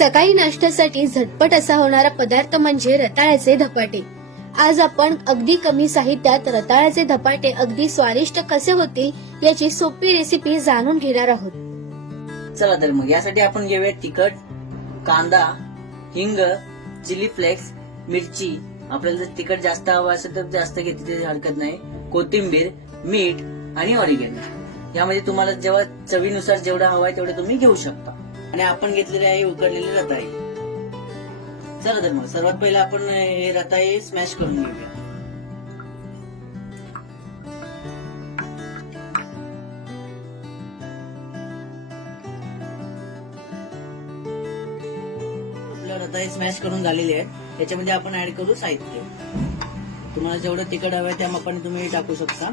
सकाळी नाश्त्यासाठी झटपट असा होणारा पदार्थ म्हणजे रताळ्याचे धपाटे. आज आपण अगदी कमी साहित्यात रताळ्याचे धपाटे अगदी स्वादिष्ट कसे होतील याची सोपी रेसिपी जाणून घेणार आहोत. चला तर मग यासाठी आपण घेऊया तिखट कांदा हिंग चिली फ्लेक्स मिरची. आपल्याला जर तिखट जास्त हवं असेल तर जास्त घेतली तरी हरकत नाही. कोथिंबीर मीठ आणि ऑरिगॅनो. यामध्ये तुम्हाला जेव्हा चवीनुसार जेवढा हवा आहे तेवढं तुम्ही घेऊ शकता. आणि आपण घेतलेले आहे उकडलेली रताई चला तर मग सर्वात पहिला आपण हे रताई स्मॅश करून घेऊया. रताई स्मॅश करून झालेली आहे. त्याच्यामध्ये आपण ऍड करू साहित्य. तुम्हाला जेवढं तिखट हवं आहे त्या मापाने तुम्ही टाकू शकता.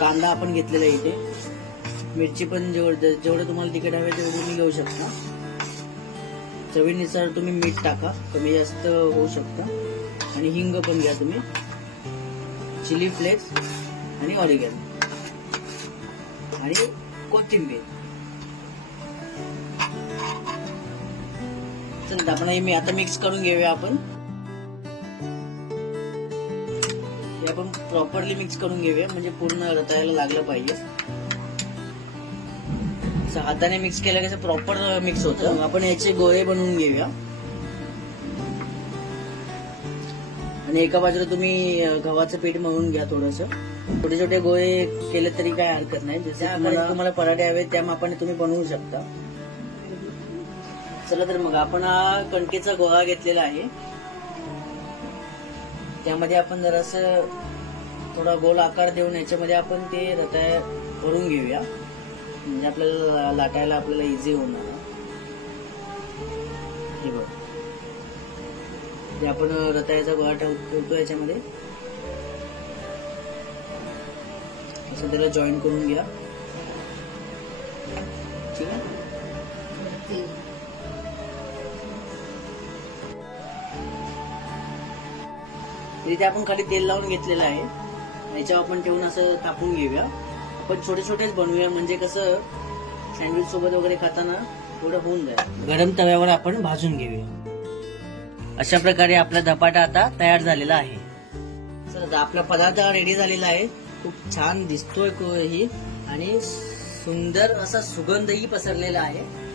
कांदा आपण घेतलेला आहे इथे. मिरची पण जेवढं जेवढं तुम्हाला तिखट हवे आहे तेवढं तुम्ही घेऊ शकता. चवीनुसार तुम्ही मीठ टाका. कमी जास्त होऊ शकता. आणि हिंग पण घ्या तुम्ही. चिली फ्लेक्स आणि ऑरिगॅनो. आणि कोथिंबीर. चल आपण हे मी आता मिक्स करून घेऊया आपण. हे आपण प्रॉपरली मिक्स करून घेऊया. म्हणजे पूर्ण रताळ्याला लागलं पाहिजे. असं हाताने मिक्स केलं कसं प्रॉपर मिक्स होतं. आपण याचे गोळे बनवून घेऊया. आणि एका बाजूला तुम्ही गव्हाचं पीठ मळून घ्या थोडस. छोटे छोटे गोळे केले तरी काय हरकत नाही. जसे तुम्हाला पराठे हवे त्या मापाने तुम्ही बनवू शकता. चला तर मग आपण हा कणकेचा गोळा घेतलेला आहे. त्यामध्ये आपण जरास थोडा गोल आकार देऊन याच्यामध्ये आपण ते रताळ भरून घेऊया. म्हणजे आपल्याला लाटायला आपल्याला इझी होणार हे बघ. ते आपण रताळ्याचा गोळा ठेव ठेवतो याच्यामध्ये. असं त्याला जॉईन करून घ्या. ठीक आहे? तिथे आपण खाली तेल लावून घेतलेलं आहे. याच्यावर आपण ठेवून असं कापून घेऊया. पण छोटे छोटेच बनवूया. म्हणजे कसं सँडविच सोबत वगैरे खाताना थोडं होऊन जाईल. गरम तव्यावर आपण भाजून घेऊया. अशा प्रकारे आपला धपाटा आता तयार झालेला आहे. चला आता आपला पदार्थ रेडी झालेला आहे. खूप छान दिसतोय ही. आणि सुंदर असा सुगंधही पसरलेला आहे.